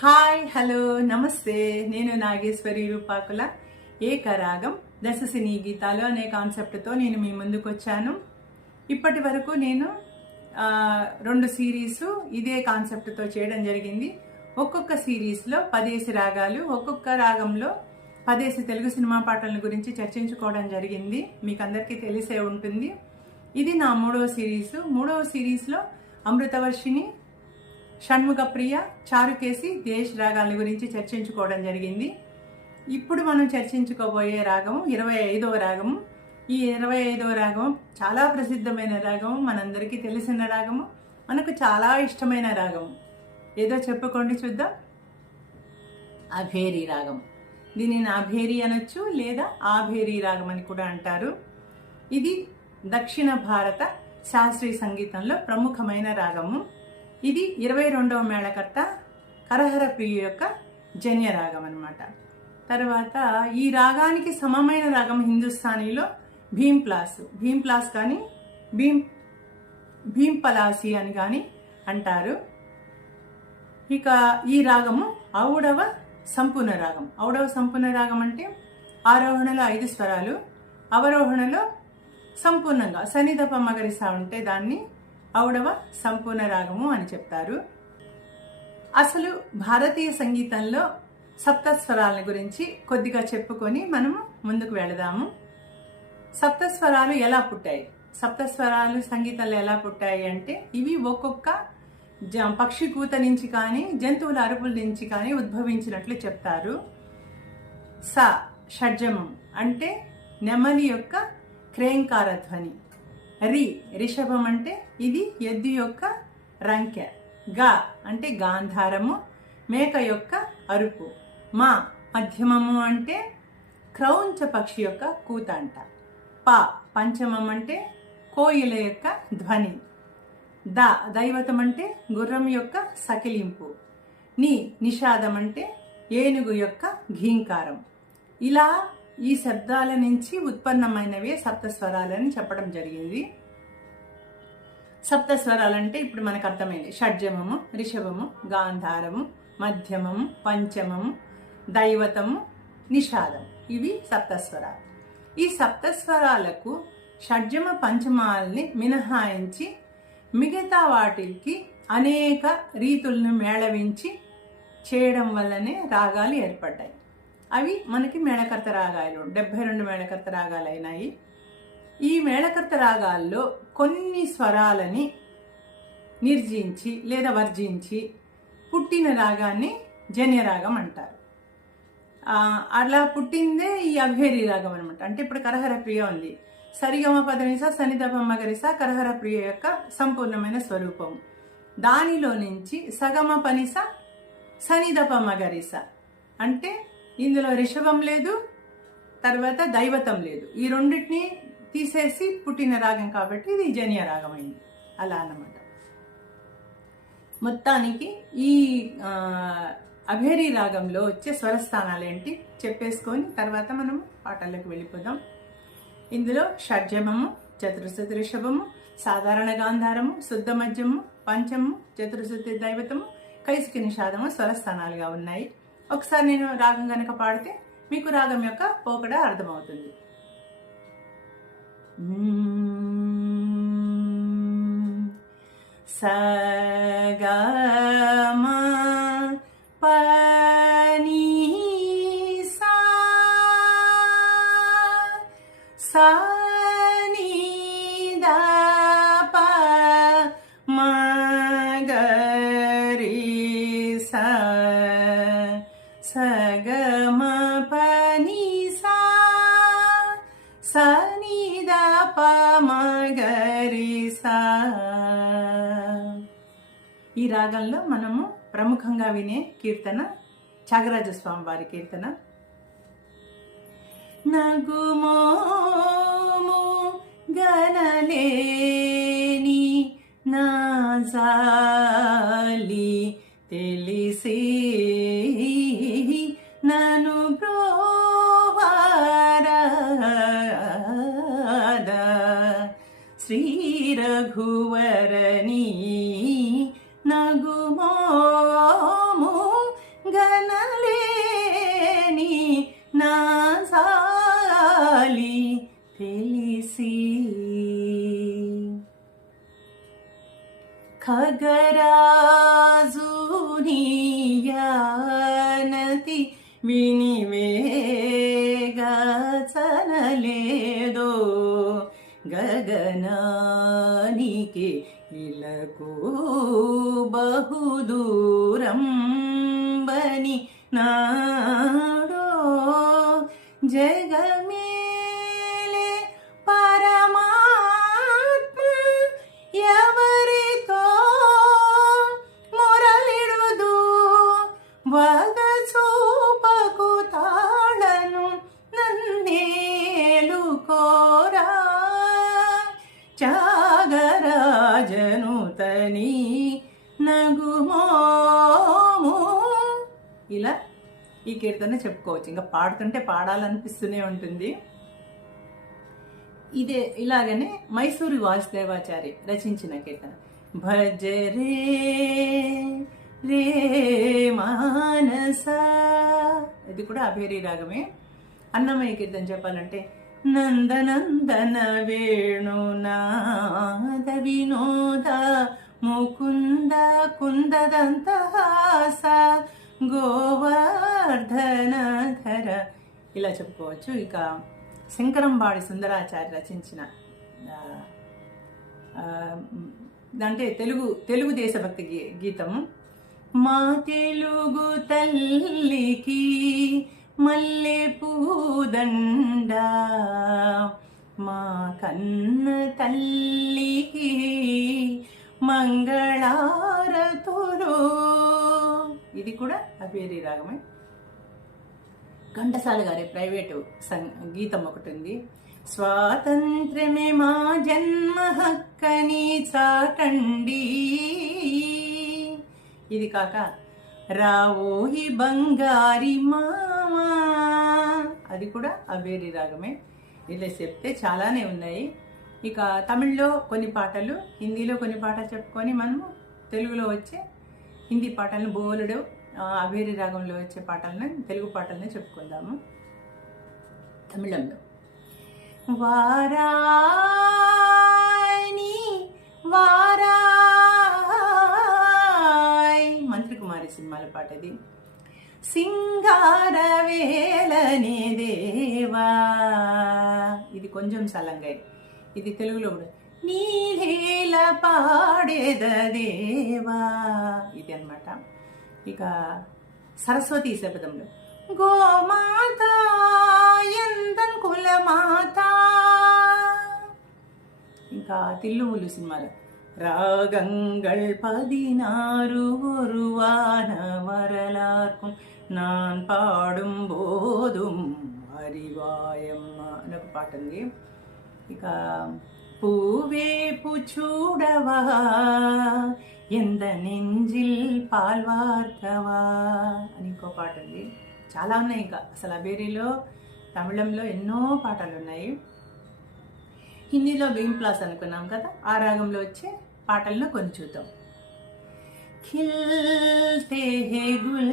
Hi hello నమస్తే. నేను నాగేశ్వరి రూపాకుల. ఏకరాగం దశసిని గీతాలు అనే కాన్సెప్ట్తో నేను మీ ముందుకు వచ్చాను ఇప్పటి వరకు నేను రెండు సిరీస్ ఇదే కాన్సెప్ట్తో చేయడం జరిగింది. ఒక్కొక్క సిరీస్లో పదేసి రాగాలు ఒక్కొక్క రాగంలో పదేసి తెలుగు సినిమా పాటల గురించి చర్చించుకోవడం జరిగింది. మీకు అందరికీ తెలిసే ఉంటుంది. ఇది నా మూడవ సిరీస్. మూడవ సిరీస్లో అమృతవర్షిని షణ్ముఖప్రియ చారుకేసి దేశ్ రాగాల గురించి చర్చించుకోవడం జరిగింది. ఇప్పుడు మనం చర్చించుకోబోయే రాగము ఇరవై ఐదవ రాగము. ఈ ఇరవై ఐదవ రాగం చాలా ప్రసిద్ధమైన రాగము మనందరికీ తెలిసిన రాగము మనకు చాలా ఇష్టమైన రాగము. ఏదో చెప్పుకోండి చూద్దాం. అభేరి రాగం. దీనిని అభేరి అనొచ్చు లేదా ఆభేరి రాగం అని కూడా అంటారు. ఇది దక్షిణ భారత శాస్త్రీయ సంగీతంలో ప్రముఖమైన రాగము. ఇది ఇరవై రెండవ మేళకర్త కరహర ప్రియ యొక్క జన్య రాగం అన్నమాట. తర్వాత ఈ రాగానికి సమమైన రాగం హిందుస్థానీలో భీమ్ ప్లాస్ భీమ్ ప్లాస్ కానీ భీమ్ భీమ్ పలాసి అని కానీ అంటారు. ఇక ఈ రాగము ఔడవ సంపూర్ణ రాగం. ఔడవ సంపూర్ణ రాగం అంటే ఆరోహణలో ఐదు స్వరాలు అవరోహణలో సంపూర్ణంగా సనిదప మగరిస ఉంటే దాన్ని ఔడవ సంపూర్ణ రాగము అని చెప్తారు. అసలు భారతీయ సంగీతంలో సప్తస్వరాల గురించి కొద్దిగా చెప్పుకొని మనము ముందుకు వెళదాము. సప్తస్వరాలు ఎలా పుట్టాయి? సప్తస్వరాలు సంగీతంలో ఎలా పుట్టాయి అంటే ఇవి ఒక్కొక్క జ- పక్షి కూత నుంచి కానీ జంతువుల అరుపుల నుంచి కానీ ఉద్భవించినట్లు చెప్తారు. స షడ్జమం అంటే నెమలి యొక్క క్రేంకార ధ్వని. రి రిషభం అంటే ఇది ఎద్దు యొక్క రంకె. గా అంటే గాంధారము మేక యొక్క అరుపు. మా మధ్యమము అంటే క్రౌంచ పక్షి యొక్క కూత అంట. ప పంచమం అంటే కోయిల యొక్క ధ్వని. ద దైవతం అంటే గుర్రం యొక్క సకిలింపు. ని నిషాదం అంటే ఏనుగు యొక్క ఘీంకారం. ఇలా ఈ శబ్దాల నుంచి ఉత్పన్నమైనవే సప్తస్వరాలని చెప్పడం జరిగింది. సప్తస్వరాలంటే ఇప్పుడు మనకు అర్థమైంది. షడ్జమము రిషభము గాంధారము మధ్యమము పంచమము దైవతము నిషాదం ఇవి సప్తస్వరాలు. ఈ సప్తస్వరాలకు షడ్జమ పంచమాల్ని మినహాయించి మిగతా వాటికి అనేక రీతులను మేళవించి చేయడం వల్లనే రాగాలు ఏర్పడ్డాయి. అవి మనకి మేళకర్త రాగాలు డెబ్బై రెండు మేళకర్త రాగాలు అయినాయి ఈ మేళకర్త రాగాల్లో కొన్ని స్వరాలని నిర్జించి లేదా వర్జించి పుట్టిన రాగాన్ని జన్యరాగం అంటారు. అలా పుట్టిందే ఈ అభేరి రాగం అనమాట అంటే ఇప్పుడు కరహర ప్రియ ఉంది. సరిగమ పదనిస సనిదపమ్మ గరిస కరహర ప్రియ యొక్క సంపూర్ణమైన స్వరూపం. దానిలో నుంచి సగమ పనిస సనిదపమ్మ గరిస. అంటే ఇందులో రిషభం లేదు తర్వాత దైవతం లేదు. ఈ రెండింటిని తీసేసి పుట్టిన రాగం కాబట్టి ఇది జనియ రాగం అయింది అలా అన్నమాట. మొత్తానికి ఈ అభేరి రాగంలో వచ్చే స్వరస్థానాలు ఏంటి చెప్పేసుకొని తర్వాత మనం పాటల్లోకి వెళ్ళిపోదాం. ఇందులో షడ్జమము చతుర్శతి రిషభము సాధారణ గాంధారము శుద్ధ మధ్యము పంచము చతుర్శతి దైవతము కైసుకి నిషాదము స్వరస్థానాలుగా ఉన్నాయి. ఒకసారి నేను రాగం గనక పాడితే మీకు రాగం యొక్క పోకడ అర్థమవుతుంది. మ్మ్. ఈ రాగంలో మనము ప్రముఖంగా వినే కీర్తన త్యాగరాజస్వామి వారి కీర్తన. నగుమోము గనలేని నాజాలి తెలిసి నను శ్రీ రఘువరని Llega mi ఈ కీర్తన చెప్పుకోవచ్చు. ఇంకా పాడుతుంటే పాడాలనిపిస్తూనే ఉంటుంది. ఇదే ఇలాగనే మైసూరి వాసుదేవాచారి రచించిన కీర్తన. భజరే రే మానస. ఇది కూడా అభేరి రాగమే. అన్నమయ్య కీర్తన చెప్పాలంటే నందనందన వేణునాద వినోద ముకుంద కుందదంతహాస గోవర్ధనధర. ఇలా చెప్పుకోవచ్చు. ఇక శంకరంబాడి సుందరాచారి రచించిన అంటే తెలుగు తెలుగు దేశభక్తి గీతం. మా తెలుగు తల్లికి మల్లె పూదండ. మా కన్న తల్లికి మంగళారతులు. ఇది కూడా అభేరి రాగమే. ఘంటసాల గారి ప్రైవేటు గీతం ఒకటి ఉంది. స్వాతంత్ర్యమే మా జన్మ హక్కని చాటండి. ఇది కాక రావోహి బంగారి మామా అది కూడా అభేరి రాగమే. ఇలా చెప్తే చాలానే ఉన్నాయి. ఇక తమిళ్ళో కొన్ని పాటలు హిందీలో కొన్ని పాటలు చెప్పుకొని మనము తెలుగులో వచ్చే హిందీ పాటలను బోలుడు అవేరి రాగంలో వచ్చే పాటలను తెలుగు పాటలను చెప్పుకుందాము. తమిళంలో. వారాని వారాయ్ మంత్రికుమారి సినిమాల పాట ఇది. సింగారవేలని దేవా ఇది కొంచెం సలంగై ఇది తెలుగులో ఉండదు నీలేల పాడేద దేవా. ఇది అనమాట ఇక సరస్వతి శబ్దంలో గోమాత ఎందన్ కులమాత ఇంకా తిల్లుములు సినిమాలో. ராகங்கள் பதினாறு உருவான வரலாற்கும் நான் பாடும் போதும் அறிவாயம்மா எனக்கு பாட்டு ఉంది. ఇక పూవేపు చూడవా? ఎంత నెంజిల్ పాల్వార్కవా? అని ఇంకో పాట ఉంది. చాలా ఉన్నాయి ఇంకా. అసలు అబేరిలో తమిళంలో ఎన్నో పాటలు ఉన్నాయి. హిందీలో భీమ్ ప్లాస్ అనుకున్నాం కదా ఆ రాగంలో వచ్చే పాటలను కొన్ని చూద్దాం. ఖిల్తే హే గుల్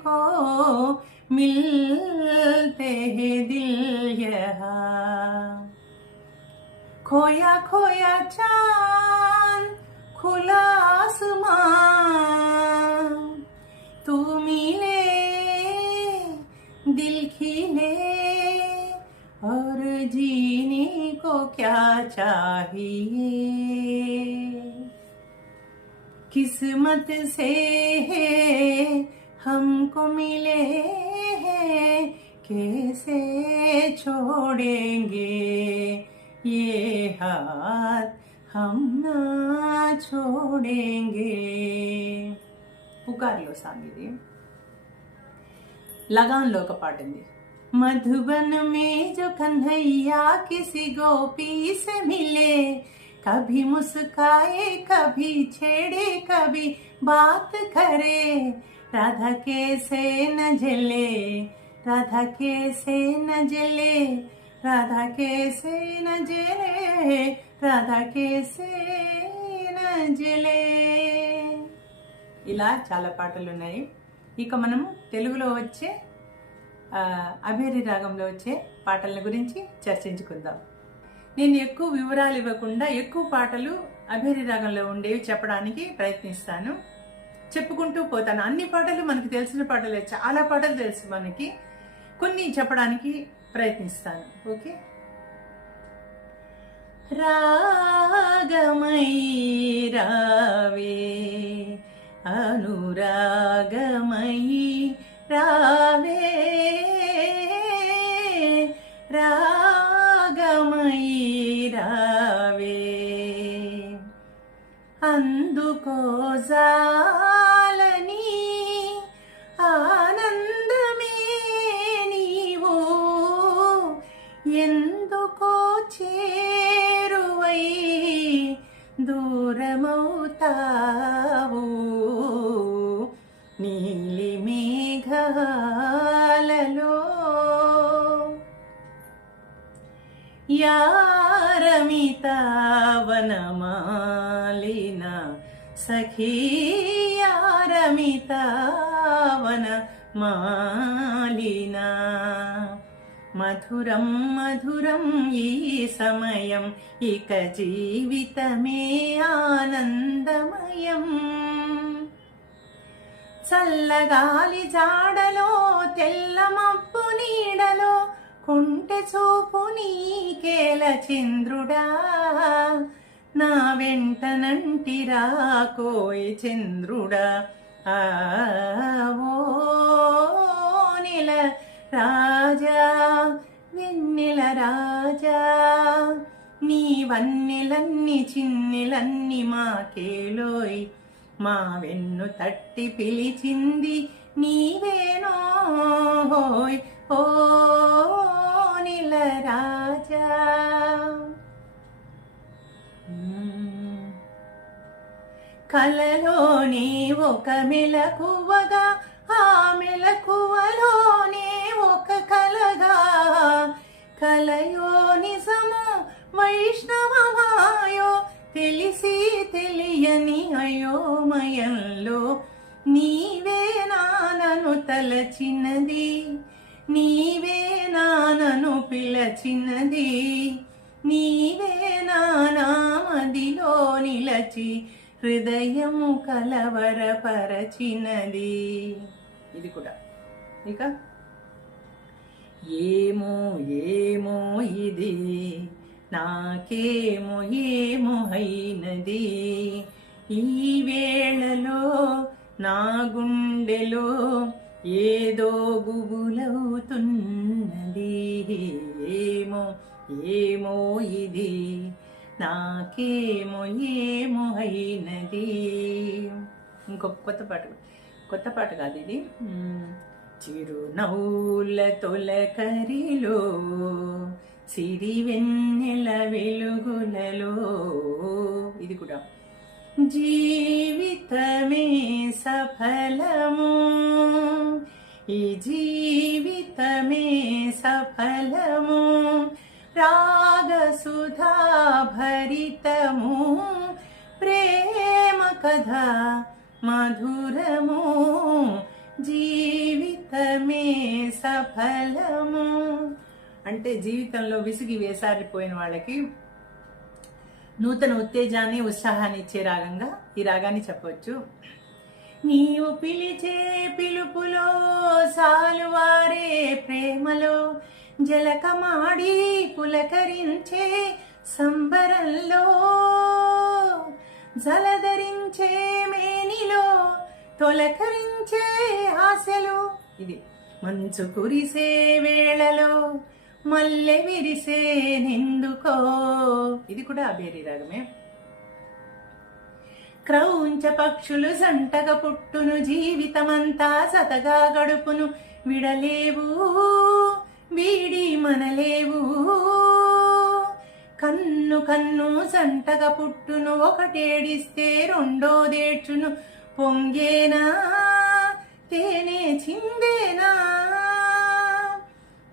కో मिलते हैं दिल यहाँ। खोया खोया चाँद, खुला आसमां तू मिले, दिल खिले, और जीने को क्या चाहिए? किस्मत से है हमको मिले। कैसे छोड़ेंगे? ये हाथ हम ना छोड़ेंगे। पुकार लो सामी लगान लो कपाटंदी मधुबन में जो कन्हैया किसी गोपी से मिले, कभी मुस्काए, कभी छेड़े, कभी बात करे, राधा कैसे न झले राधा कैसे न जले राधा कैसे न जले राधा कैसे न జలే ఇలా చాలా పాటలు ఉన్నాయి ఇక మనము తెలుగులో వచ్చే ఆ, అభేరి రాగంలో వచ్చే పాటల గురించి చర్చించుకుందాం నేను ఎక్కువ వివరాలు ఇవ్వకుండా ఎక్కువ పాటలు అభేరి రాగంలో ఉండేవి చెప్పడానికి ప్రయత్నిస్తాను చెప్పుకుంటూ పోతాను అన్ని పాటలు మనకి తెలిసిన పాటలే చాలా పాటలు తెలుసు మనకి కొన్ని చెప్పడానికి ప్రయత్నిస్తాను ఓకే? రాగమై రావే అనురాగమై రావే రాగమై రావే. అందుకోసా దూరమవుతావు నీలి మేఘాలలో యారమితావనమాలిన సఖీ యారమితావన మాలిన మధురం మధురం ఈ సమయం ఇక జీవితమే ఆనందమయం చల్లగాలి జాడలో తెల్ల మబ్బు నీడలో కుంటె చూపు నీకేల చంద్రుడా నా వెంట నంటిరా కోయి చంద్రుడా ఆ ఓ నెల రాజా వెన్నెల రాజా నీ వన్నెలన్ని చిన్నెలన్ని మాకేలోయ్ మా వెన్ను తట్టి పిలిచింది నీవేనో హోయ్. ఓ నీల రాజా. మ్మ్. కలలోనే ఒక మెలకువగా ఆ మెలకువలో కలయో నిజము వైష్ణవమాయో తెలిసి తెలియని అయోమయంలో నీవే నానను తలచినది నీవే నానను పిలచినది నీవే నానామదిలో నిలచి హృదయము కలవరపరచినది. ఇది కూడా. ఇక ఏమో ఏమో ఇది? నాకేమో ఏమో అయినది? ఈ వేళలో నా గుండెలో ఏదో గుబులవుతున్నది. ఏమో ఏమో ఇది? నాకేమో ఏమో అయినది. ఇంకొక కొత్త పాట కొత్త పాట కాదు ఇది. చిరునవ్వుల తొలకరిలో సిరి వెన్నెల వెలుగులలో. ఇది కూడా. జీవితమే సఫలము. ఈ జీవితమే సఫలము. రాగసుధా భరితము. ప్రేమ కథ మధురము. జీవితమే సఫలము. అంటే జీవితంలో విసిగి వేసారిపోయిన వాళ్ళకి నూతన ఉత్తేజాన్ని ఉత్సాహాన్ని ఇచ్చే రాగంగా ఈ రాగాన్ని చెప్పవచ్చు నీవు పిలిచే పిలుపులో సాలువారే ప్రేమలో జలకమాడి పులకరించే సంబరంలో జలధరించే మే తొలకరించే ఆశలు. ఇది మంచు కురిసే వేళలో మల్లె విరిసే నిందుకో ఇది కూడా అబేరి రాగమే. క్రౌంచ పక్షులు జంటగా పుట్టును జీవితమంతా సతగా గడుపును విడలేవు వీడి మనలేవు. కన్ను కన్ను జంటగా పుట్టును ఒకటేడిస్తే రెండోదేడ్చును పొంగేనా? తేనే చిందేనా?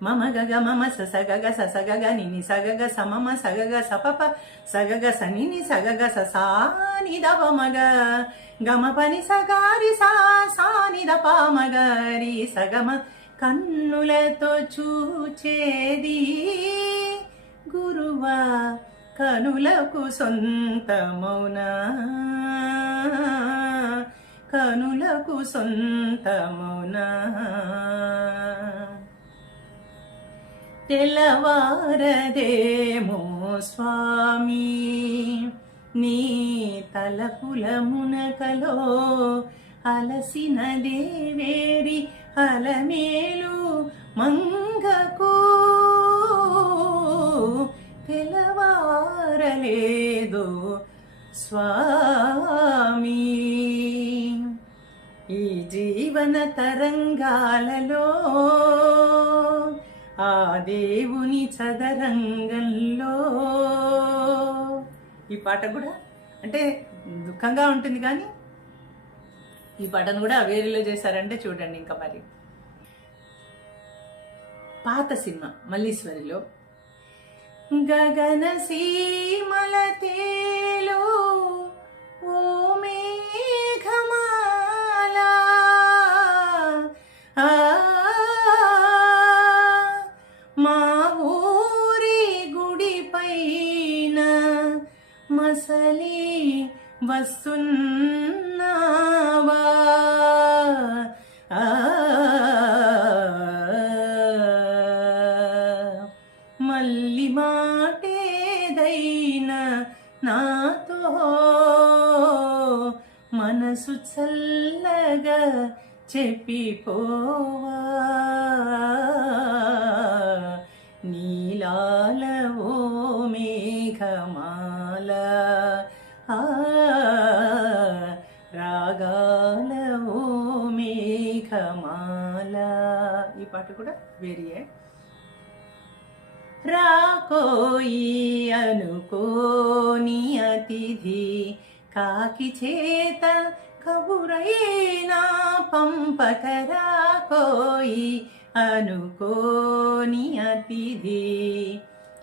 మమ గగ మమ సగగ సగగ నిని సగగ సమమ సగగ సపప సగగ సనిని సగగ ససాని దవ మగ గమ పని సగారి సా సాని దప మగరి సగమ కన్నులతో చూచేది గురువా కనులకు సొంతమౌనా కనులకు సొంతమున. తెల్లవారదేమో స్వామి నీ తలపుల మునకలో అలసిన దేవేరి అలమేలు మంగకు. తెలవారలేదు స్వామి. ఈ జీవన తరంగాలలో ఆ దేవుని చదరంగంలో. ఈ పాట కూడా అంటే దుఃఖంగా ఉంటుంది కానీ ఈ పాటను కూడా వేరేలో చేశారంటే చూడండి ఇంకా మరి. పాత సినిమా మల్లీశ్వరిలో. గగన సీమల తేలో ఓ వస్తున్నావా మల్లి మాటేదైనా నాతో మనసు చల్లగా చెప్పిపోవా? నీలాల ఓ మేఘమాల ఆ, రాగాల ఓ మేఘమాల ఈ పాట కూడా వేరియే. రాకోయి అనుకోని అతిథి కాకి చేత కబురైనా పంపక రాకోయి అనుకోని అతిథి.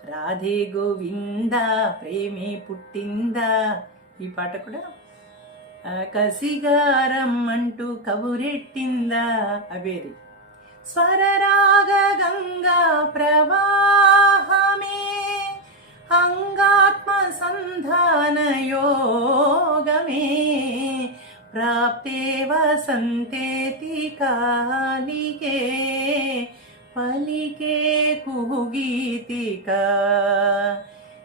రాధే గోవింద ప్రేమే పుట్టిందా ఈ పాట కూడా. ఆ, కసిగారం అంటూ కబురెట్టిందా అవేరి స్వరరాగ గంగా ప్రవాహమే అంగాత్మ సంధాన యోగమే. ప్రాప్తే వసంతేతి కాలికే పలికే కుహుగీతిక.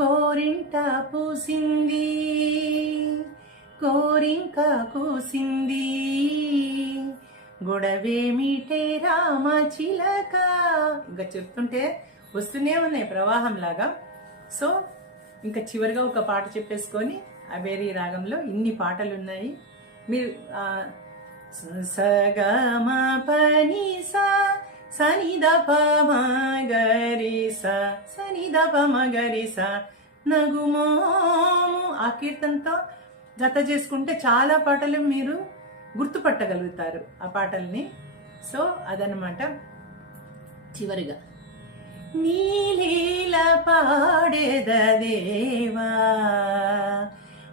గోరింట పూసింది. గోరింక కూసింది. గొడవేమిటే రామ చిలక. ఇంకా చెప్తుంటే వస్తూనే ఉన్నాయి ప్రవాహం లాగా సో ఇంకా చివరిగా ఒక పాట చెప్పేసుకొని అబేరి రాగంలో ఇన్ని పాటలు ఉన్నాయి మీరు సగమ పని సా సగమ పని సా సని దప మగరి స సని దప మగరి నగుమోము ఆ కీర్తనతో జత చేసుకుంటే చాలా పాటలు మీరు గుర్తుపట్టగలుగుతారు ఆ పాటల్ని. సో అదనమాట చివరిగా. నీలీల పాడేదేవా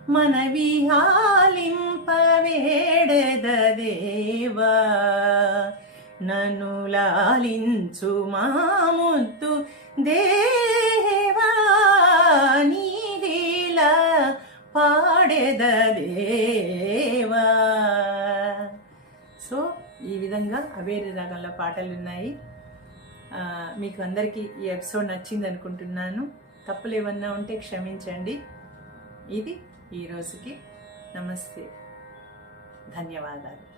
మన విహాలింప నను లాలించు మాముద్దు దేవా నీలీల పాడెదదేవా సో ఈ విధంగా అవేరి రకాల పాటలు ఉన్నాయి. మీకు అందరికీ ఈ ఎపిసోడ్ నచ్చింది అనుకుంటున్నాను. తప్పులు ఏమన్నా ఉంటే క్షమించండి. ఇది ఈరోజుకి నమస్తే. ధన్యవాదాలు.